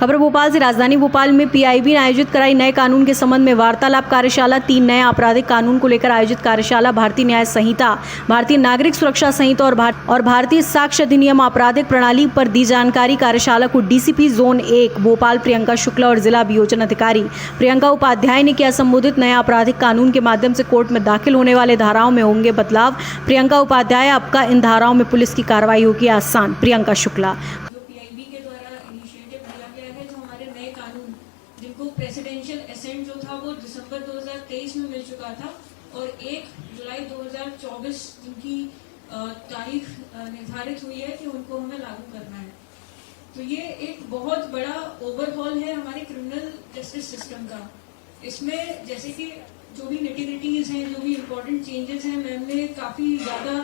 खबर भोपाल से। राजधानी भोपाल में पीआईबी ने आयोजित कराई नए कानून के संबंध में वार्तालाप कार्यशाला। 3 नए आपराधिक कानून को लेकर आयोजित कार्यशाला भारतीय न्याय संहिता, भारतीय नागरिक सुरक्षा संहिता और भारतीय साक्ष्य अधिनियम आपराधिक प्रणाली पर दी जानकारी। कार्यशाला को डीसीपी जोन 1 भोपाल प्रियंका शुक्ला और जिला अभियोजन अधिकारी प्रियंका उपाध्याय ने किया संबोधित। नए आपराधिक कानून के माध्यम से कोर्ट में दाखिल होने वाले धाराओं में होंगे बदलाव। प्रियंका उपाध्याय, आपका इन धाराओं में पुलिस की कार्रवाई होगी आसान। प्रियंका शुक्ला। जिनको प्रेसिडेंशियल एसेंट जो था वो दिसंबर 2023 में मिल चुका था और 1 जुलाई 2024 जिनकी तारीख निर्धारित हुई है कि उनको हमें लागू करना है। तो ये एक बहुत बड़ा ओवरहॉल है हमारे क्रिमिनल जस्टिस सिस्टम का। इसमें जैसे कि जो भी नेटिविटीज हैं, जो भी इम्पोर्टेंट चेंजेस हैं, मैम ने काफी ज्यादा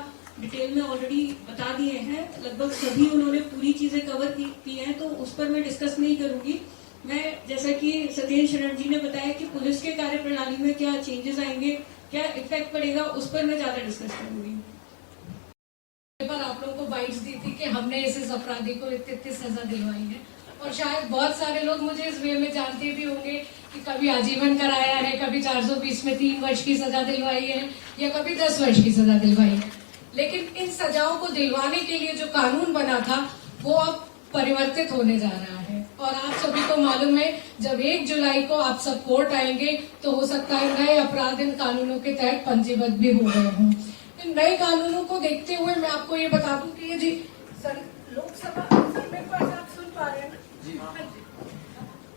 डिटेल में ऑलरेडी बता दिए हैं। लगभग सभी उन्होंने पूरी चीजें कवर की हैं, तो उस पर मैं डिस्कस नहीं करूंगी। मैं जैसा कि सत्येंद्र शरण जी ने बताया कि पुलिस के कार्य प्रणाली में क्या चेंजेस आएंगे, क्या इफेक्ट पड़ेगा, उस पर मैं ज्यादा डिस्कस करूंगी। पर आप लोगों को बाइट्स दी थी कि हमने इस अपराधी को इतनी सजा दिलवाई है, और शायद बहुत सारे लोग मुझे इस वे में जानते भी होंगे कि कभी आजीवन कराया है, कभी 420 में 3 वर्ष की सजा दिलवाई है, या कभी 10 वर्ष की सजा दिलवाई है। लेकिन इन सजाओं को दिलवाने के लिए जो कानून बना था वो अब परिवर्तित होने जा रहा है। और आप सभी को मालूम है, जब 1 जुलाई को आप सब कोर्ट आएंगे तो हो सकता है नए अपराध इन कानूनों के तहत पंजीबद्ध भी हो गए हों। इन नए कानूनों को देखते हुए मैं आपको ये बता दूं कि ये जी सर लोकसभा आप सुन पा रहे हैं जी?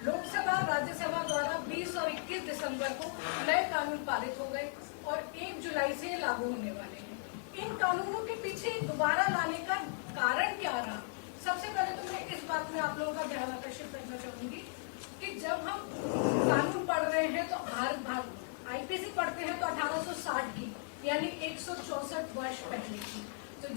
लोकसभा राज्यसभा द्वारा 20 और 21 दिसंबर को नए कानून पारित हो गए और 1 जुलाई से लागू होने वाले हैं। इन कानूनों के पीछे दोबारा लाने का कारण क्या रहा? सबसे पहले तो मैं इस बात में आप लोगों का ध्यान आकर्षित करना चाहूंगी कि जब हम कानून पढ़ रहे हैं तो आईपीसी पढ़ते हैं तो 1860 की, यानी 164 वर्ष पहले की। तो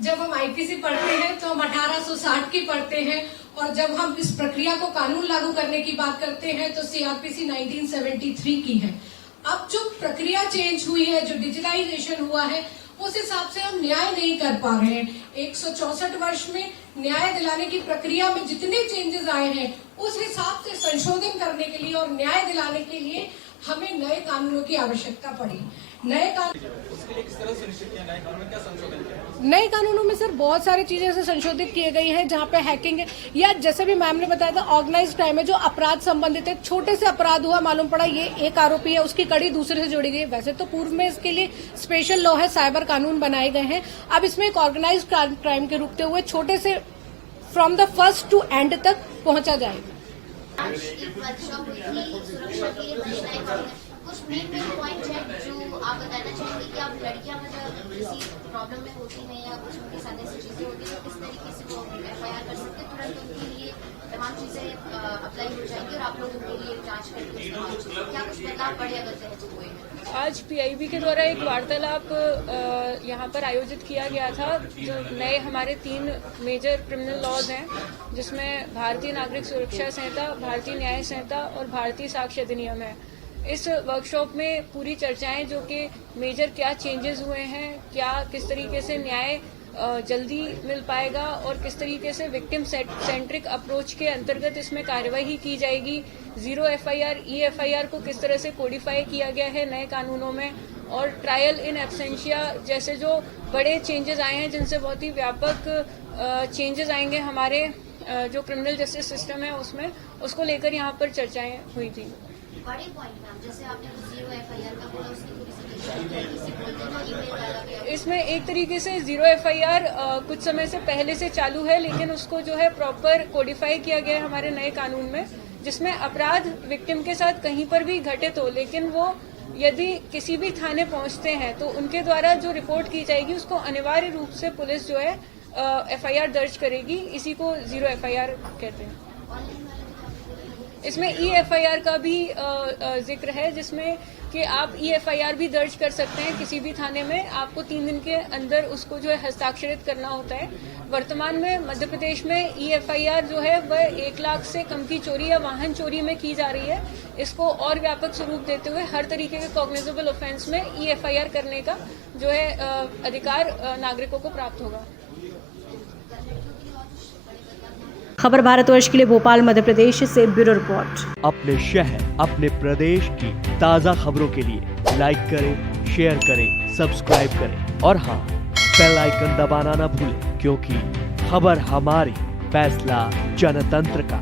जब हम आईपीसी पढ़ते हैं तो हम 1860 की पढ़ते हैं, और जब हम इस प्रक्रिया को कानून लागू करने की बात करते हैं तो सीआरपीसी 1973 की है। अब जो प्रक्रिया चेंज हुई है, जो डिजिटाइजेशन हुआ है, उस हिसाब से हम न्याय नहीं कर पा रहे हैं। 164 वर्ष में न्याय दिलाने की प्रक्रिया में जितने चेंजेस आए हैं उस हिसाब से संशोधन करने के लिए और न्याय दिलाने के लिए हमें नए कानूनों की आवश्यकता पड़ी। नए कानूनों में सर बहुत सारी चीजें ऐसे संशोधित किए गई हैं जहाँ पे हैकिंग है, या जैसे भी मैम ने बताया था ऑर्गेनाइज्ड क्राइम है, जो अपराध संबंधित है। छोटे से अपराध हुआ, मालूम पड़ा ये एक आरोपी है, उसकी कड़ी दूसरे से जोड़ी गई। वैसे तो पूर्व में इसके लिए स्पेशल लॉ है, साइबर कानून बनाए गए हैं। अब इसमें एक ऑर्गेनाइज्ड क्राइम के रूपते हुए छोटे से from the first to end तक पहुंचा जाएगा। कुछ मेन पॉइंट है जो आप बताना चाहेंगे कि आप लड़कियां मतलब किसी प्रॉब्लम में होती हैं या कुछ उनके साथ ऐसी चीजें होती हैं तो किस तरीके से वो एफआईआर कर सकते हैं, तुरंत उनके लिए तमाम चीजें अप्लाई हो जाएंगी और आप लोग उनके लिए जांच करके क्या कुछ बदलाव पड़े अगर दहेज हुए। आज पीआईबी के द्वारा एक वार्तालाप यहाँ पर आयोजित किया गया था। जो नए हमारे 3 मेजर क्रिमिनल लॉज हैं, जिसमें भारतीय नागरिक सुरक्षा संहिता, भारतीय न्याय संहिता और भारतीय साक्ष्य अधिनियम है। इस वर्कशॉप में पूरी चर्चाएं जो कि मेजर क्या चेंजेस हुए हैं, क्या किस तरीके से न्याय जल्दी मिल पाएगा और किस तरीके से विक्टिम सेंट्रिक अप्रोच के अंतर्गत इसमें कार्यवाही की जाएगी। 0 एफआईआर, ईएफआईआर को किस तरह से कोडिफाई किया गया है नए कानूनों में, और ट्रायल इन एब्सेंशिया जैसे जो बड़े चेंजेस आए हैं, जिनसे बहुत ही व्यापक चेंजेस आएंगे हमारे जो क्रिमिनल जस्टिस सिस्टम है उसमें, उसको लेकर यहाँ पर चर्चाएं हुई थी। बड़े पॉइंट मैम, जैसे आपने 0 एफआईआर का बोला, उसकी पूरी से बोलते हैं ना, ईमेल वाला भी। इसमें एक तरीके से 0 एफआईआर कुछ समय से पहले से चालू है, लेकिन उसको जो है प्रॉपर कोडिफाई किया गया है हमारे नए कानून में, जिसमें अपराध विक्टिम के साथ कहीं पर भी घटित हो, लेकिन वो यदि किसी भी थाने पहुंचते हैं तो उनके द्वारा जो रिपोर्ट की जाएगी उसको अनिवार्य रूप से पुलिस जो है एफआईआर दर्ज करेगी। इसी को 0 एफआईआर कहते हैं। इसमें ईएफआईआर का भी जिक्र है, जिसमें कि आप ईएफआईआर भी दर्ज कर सकते हैं किसी भी थाने में। आपको 3 दिन के अंदर उसको जो है हस्ताक्षरित करना होता है। वर्तमान में मध्य प्रदेश में ईएफआईआर जो है वह 1 लाख से कम की चोरी या वाहन चोरी में की जा रही है। इसको और व्यापक स्वरूप देते हुए हर तरीके के कॉग्निजेबल ऑफेंस में ईएफआईआर करने का जो है अधिकार नागरिकों को प्राप्त होगा। खबर भारतवर्ष के लिए भोपाल मध्य प्रदेश से ब्यूरो रिपोर्ट। अपने शहर अपने प्रदेश की ताज़ा खबरों के लिए लाइक करें, शेयर करें, सब्सक्राइब करें और हाँ, बेल आइकन दबाना ना भूलें, क्योंकि खबर हमारी, फैसला जनतंत्र का।